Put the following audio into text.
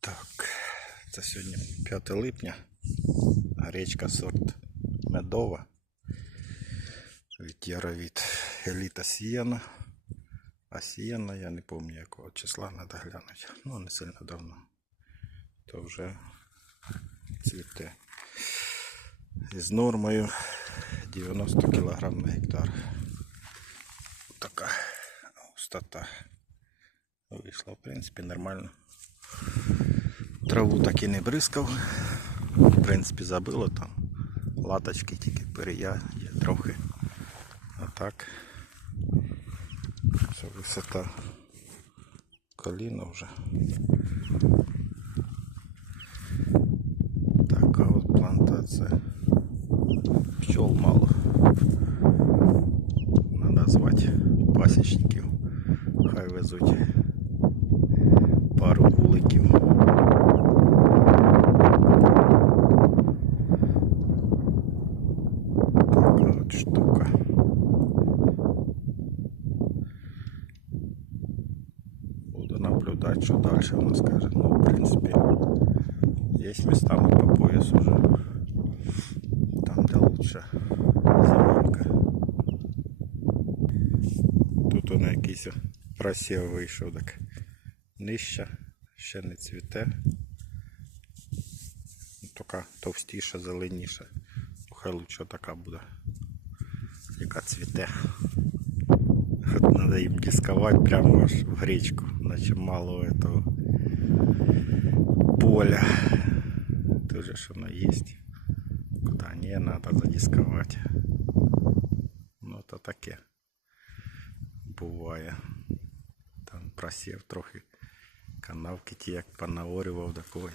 Так, це сьогодні 5 липня. Гречка сорт медова. Від Яровід еліта сіяна. А сіяна, я не пам'ятаю якого числа треба глянути. Ну, не сильно давно. То вже цвіте. З нормою 90 кг на гектар. Така густота вийшла, в принципі, нормально. Траву так і не бризкав. В принципі, забило там. Латочки тільки перея є трохи. А так. Це висота коліна вже. Така от плантація. Пчол мало. Надо звати пасічників. Хай везуть пару вуликів. Така от штука. Буду наблюдати, що далі вона скаже. Ну, в принципі, є містами по пояс уже. Там, де лучше земелька. Тут воно якийсь просів вийшов, так нижче, Ще не цвіте. Така товстіша, зеленіша. Хай лучше така буде, яка цвіте. От Надо їм дисковать прямо аж в гречку, наче мало этого поля. Тоже ж воно есть. Куда не надо задисковать. Ну то таке буває. Там просів трохи канавки ті як понаорював такої.